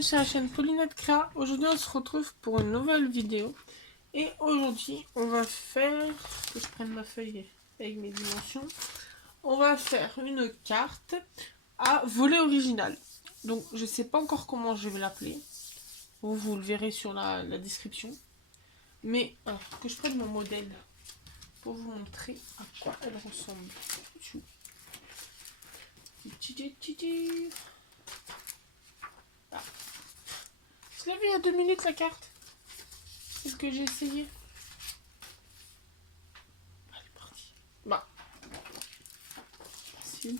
bienvenue sur la chaîne Paulinette Créa. Aujourd'hui on se retrouve pour une nouvelle vidéo. Et aujourd'hui on va faire, que je prenne ma feuille avec mes dimensions, on va faire une carte à volet original. Donc je sais pas encore comment je vais l'appeler. Vous le verrez sur la description. Mais alors, que je prenne mon modèle pour vous montrer à quoi elle ressemble. Ah. Je l'ai vu il y a 2 minutes la carte. C'est ce que j'ai essayé. Elle est partie. Bah. Facile.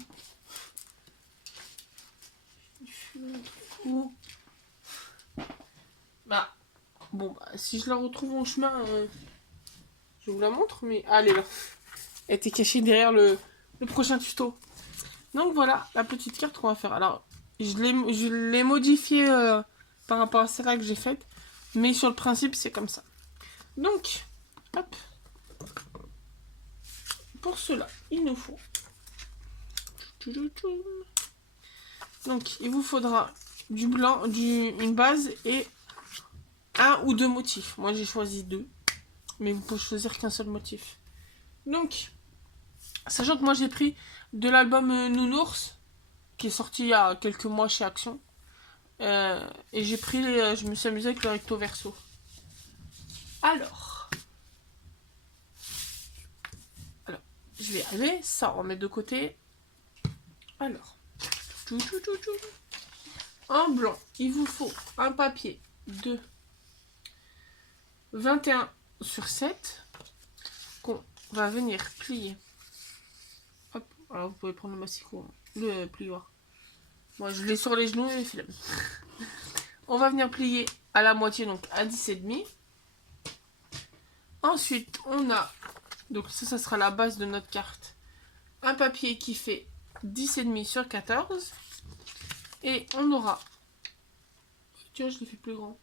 Où bah. Bon, bah, si je la retrouve en chemin, je vous la montre. Mais ah, elle est là. Elle était cachée derrière le prochain tuto. Donc voilà la petite carte qu'on va faire. Alors, je l'ai modifiée par rapport à celle-là que j'ai faite. Mais sur le principe, c'est comme ça. Donc, hop. Pour cela, il nous faut... Donc, il vous faudra du blanc, une base et un ou deux motifs. Moi, j'ai choisi 2. Mais vous pouvez choisir qu'un seul motif. Donc, sachant que moi, j'ai pris de l'album Nounours, qui est sorti il y a quelques mois chez Action. Et j'ai pris je me suis amusée avec le recto verso. Alors, je vais aller, ça on met de côté. Alors, en blanc, il vous faut un papier de 21/7 qu'on va venir plier. Hop, alors vous pouvez prendre le massicot, le plioir. Moi je l'ai sur les genoux et flemme. On va venir plier à la moitié, donc à 10,5. Ensuite, on a, donc ça sera la base de notre carte, un papier qui fait 10,5 sur 14. Et on aura... Tiens, je l'ai fait plus grand.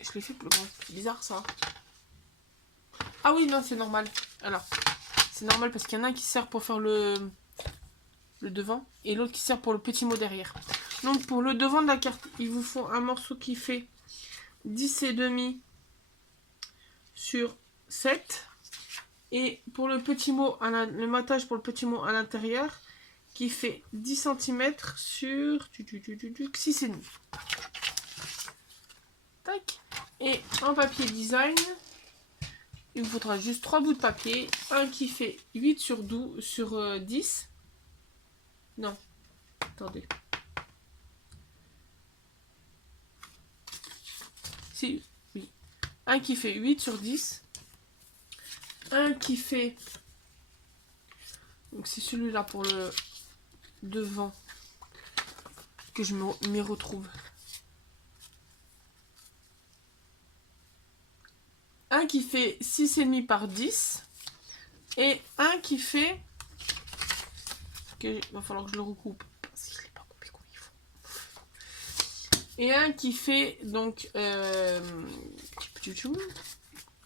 Je l'ai fait plus grand. C'est bizarre ça. Ah oui, non, c'est normal. Alors, c'est normal parce qu'il y en a un qui sert pour faire le devant et l'autre qui sert pour le petit mot derrière. Donc, pour le devant de la carte, il vous faut un morceau qui fait 10,5 sur 7. Et pour le petit mot, le matage pour le petit mot à l'intérieur, qui fait 10 cm sur 6,5. Tac. Et en papier design, il vous faudra juste 3 bouts de papier. Un qui fait 8 sur 12, sur 10. Non. Attendez. Si, oui. Un qui fait 8 sur 10. Un qui fait... Donc c'est celui-là pour le devant que je m'y retrouve. Un qui fait 6,5 par 10. Et un qui fait... Il va falloir que je le recoupe. Parce qu'il n'est pas coupé comme il faut. Et un qui fait donc... on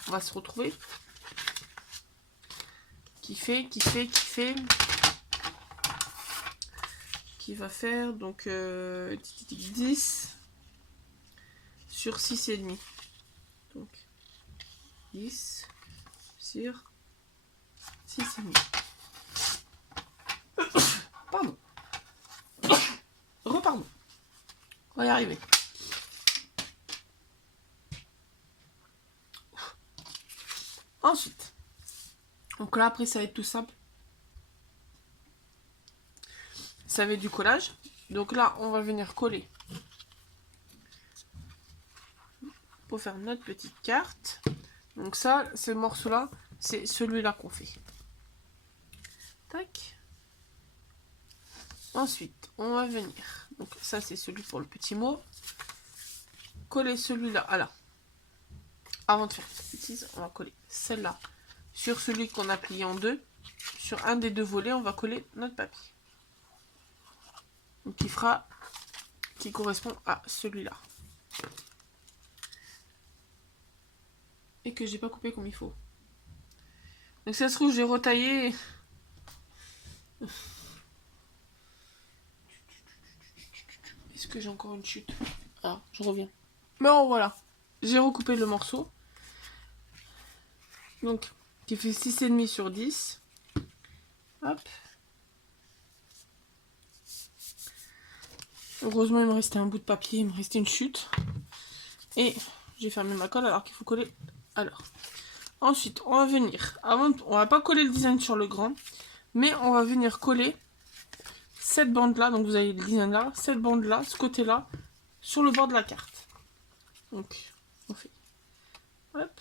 va se retrouver. Qui va faire donc 10 sur 6,5. Donc 10 sur 6,5. Pardon. Repardon. On va y arriver. Ensuite, donc là après ça va être tout simple. Ça va être du collage. Donc là on va venir coller pour faire notre petite carte. Donc ça, ce morceau là, c'est celui-là qu'on fait. Tac. Ensuite, on va venir. Donc ça, c'est celui pour le petit mot. Coller celui-là. Ah là. Avant de faire cette bêtise, on va coller celle-là sur celui qu'on a plié en deux. Sur un des deux volets, on va coller notre papier. Donc qui correspond à celui-là. Et que j'ai pas coupé comme il faut. Donc ça se trouve, j'ai retaillé. Est-ce que j'ai encore une chute? Ah, je reviens. Bon, voilà. J'ai recoupé le morceau. Donc, qui fait 6,5 sur 10. Hop. Heureusement, il me restait un bout de papier, il me restait une chute. Et j'ai fermé ma colle alors qu'il faut coller. Alors, ensuite, on va venir. Avant, on va pas coller le design sur le grand, mais on va venir coller cette bande-là. Donc, vous avez le design là, cette bande-là, ce côté-là, sur le bord de la carte. Donc, on fait. Hop.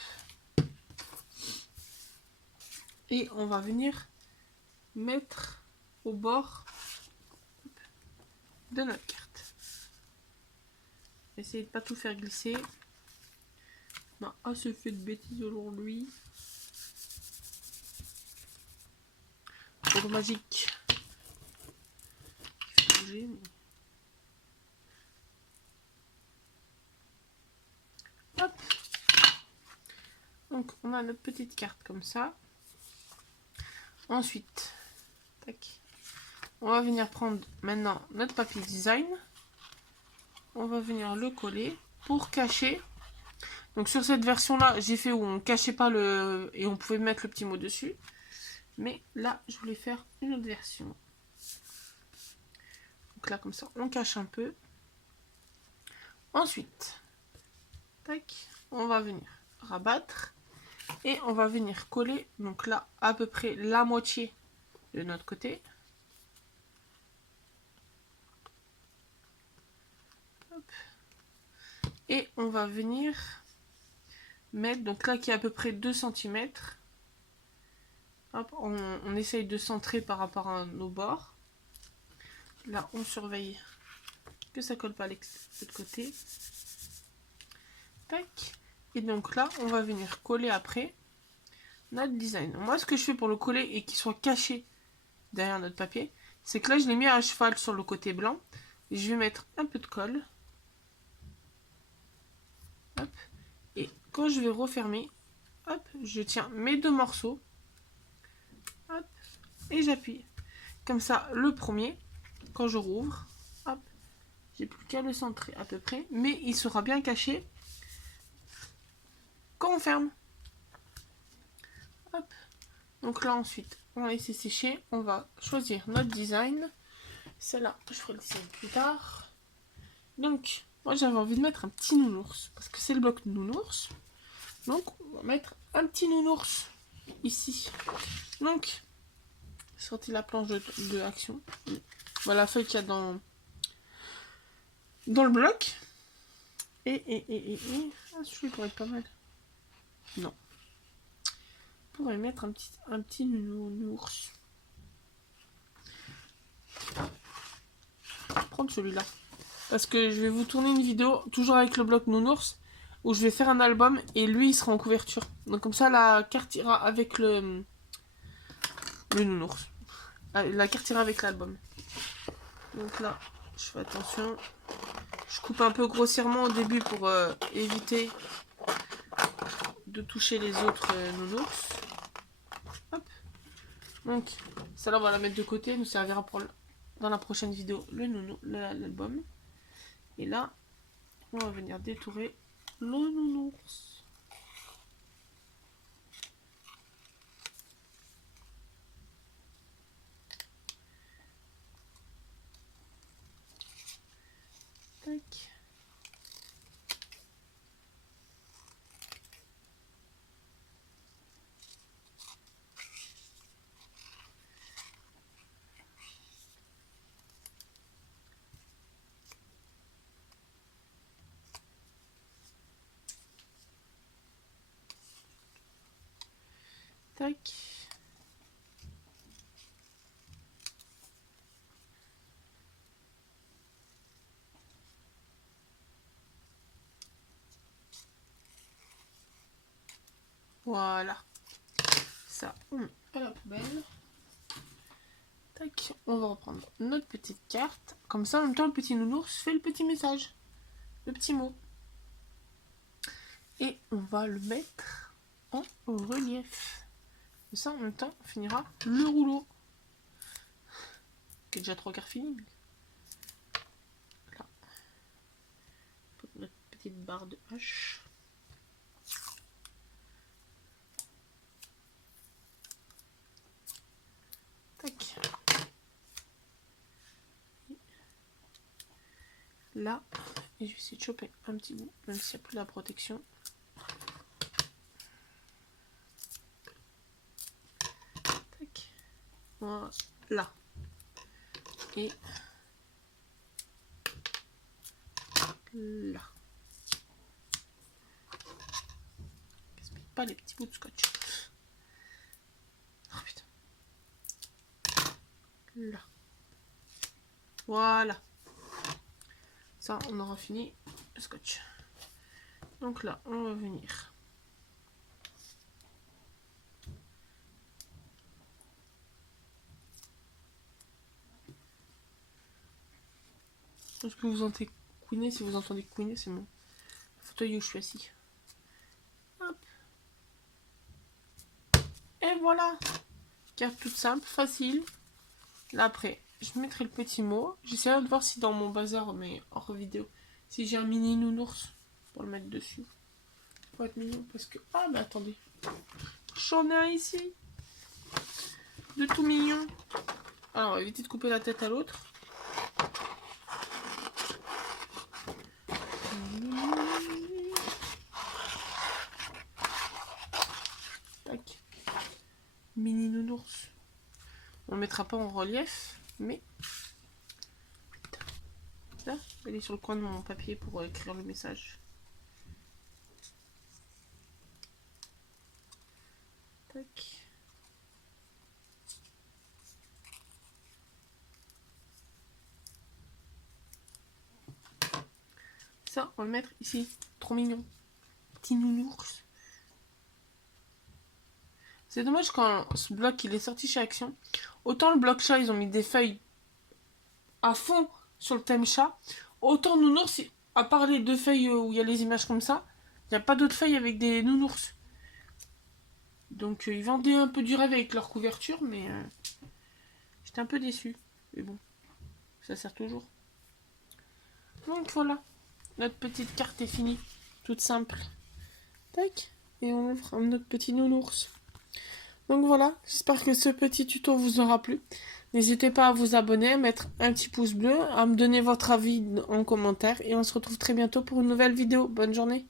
Et on va venir mettre au bord de notre carte. Essayez de pas tout faire glisser. On a assez fait de bêtises aujourd'hui. Pour magique. Il fait bouger, mais... Hop. Donc on a notre petite carte comme ça. Ensuite, tac. On va venir prendre maintenant notre papier design. On va venir le coller pour cacher. Donc sur cette version là, j'ai fait où on cachait pas le... et on pouvait mettre le petit mot dessus. Mais là, je voulais faire une autre version. Donc là, comme ça, on cache un peu. Ensuite, tac, on va venir rabattre. Et on va venir coller, donc là, à peu près la moitié de notre côté. Hop. Et on va venir mettre, donc là qui est à peu près 2 cm. Hop, on essaye de centrer par rapport à nos bords. Là, on surveille que ça colle pas de l'autre côté. Tac. Et donc là, on va venir coller après notre design. Moi, ce que je fais pour le coller et qu'il soit caché derrière notre papier, c'est que là, je l'ai mis à cheval sur le côté blanc. Et je vais mettre un peu de colle. Hop. Et quand je vais refermer, hop, je tiens mes 2 morceaux. Hop, et j'appuie. Comme ça, le premier, quand je rouvre, hop, j'ai plus qu'à le centrer à peu près. Mais il sera bien caché quand on ferme. Hop. Donc là, ensuite, on va laisser sécher. On va choisir notre design. Celle-là, je ferai le design plus tard. Donc, moi, j'avais envie de mettre un petit nounours. Parce que c'est le bloc nounours. Donc, on va mettre un petit nounours ici. Donc, sortez la planche de action. Voilà la feuille qu'il y a dans le bloc. Et... Ah, celui-là pourrait être pas mal. Non. On pourrait mettre un petit nounours. Prendre celui-là. Parce que je vais vous tourner une vidéo, toujours avec le bloc nounours, où je vais faire un album et lui il sera en couverture. Donc comme ça la carte ira avec le nounours. La carte ira avec l'album. Donc là, je fais attention. Je coupe un peu grossièrement au début pour éviter de toucher les autres nounours. Hop. Donc celle-là on va la mettre de côté, elle nous servira pour dans la prochaine vidéo l'album. Et là, on va venir détourer le nounours. Tac. Tac. Voilà. Ça, on met à la poubelle. Tac. On va reprendre notre petite carte. Comme ça, en même temps, le petit nounours fait le petit message. Le petit mot. Et on va le mettre en relief. Comme ça, en même temps, on finira le rouleau. Qui est déjà 3 quarts fini. Là. petite barre de hache. Tac. Là, et je vais essayer de choper un petit bout, même s'il n'y a plus de la protection. Tac. Voilà. Et là. Gaspille pas les petits bouts de scotch. Oh putain. Là. Voilà. Ça, on aura fini le scotch. Donc là, on va venir. Est-ce que vous entendez couiner? Si vous entendez couiner, c'est mon fauteuil où je suis assis. Hop. Et voilà. Carte toute simple, facile. Là après, je mettrai le petit mot. J'essaierai de voir si dans mon bazar, mais hors vidéo, si j'ai un mini nounours pour le mettre dessus. Pour être mignon parce que... Ah bah attendez. J'en ai un ici. De tout mignon. Alors, on va éviter de couper la tête à l'autre. Tac. Mini nounours. On le mettra pas en relief, mais... Là, elle est sur le coin de mon papier pour écrire le message. Tac. Ça, on va le mettre ici. Trop mignon. Petit nounours. C'est dommage quand ce bloc il est sorti chez Action. Autant le bloc chat, ils ont mis des feuilles à fond sur le thème chat. Autant nounours, à part les 2 feuilles où il y a les images comme ça, il n'y a pas d'autres feuilles avec des nounours. Donc ils vendaient un peu du rêve avec leur couverture, mais j'étais un peu déçue. Mais bon, ça sert toujours. Donc voilà, notre petite carte est finie. Toute simple. Tac. Et on ouvre notre petit nounours. Donc voilà, j'espère que ce petit tuto vous aura plu. N'hésitez pas à vous abonner, à mettre un petit pouce bleu, à me donner votre avis en commentaire. Et on se retrouve très bientôt pour une nouvelle vidéo. Bonne journée.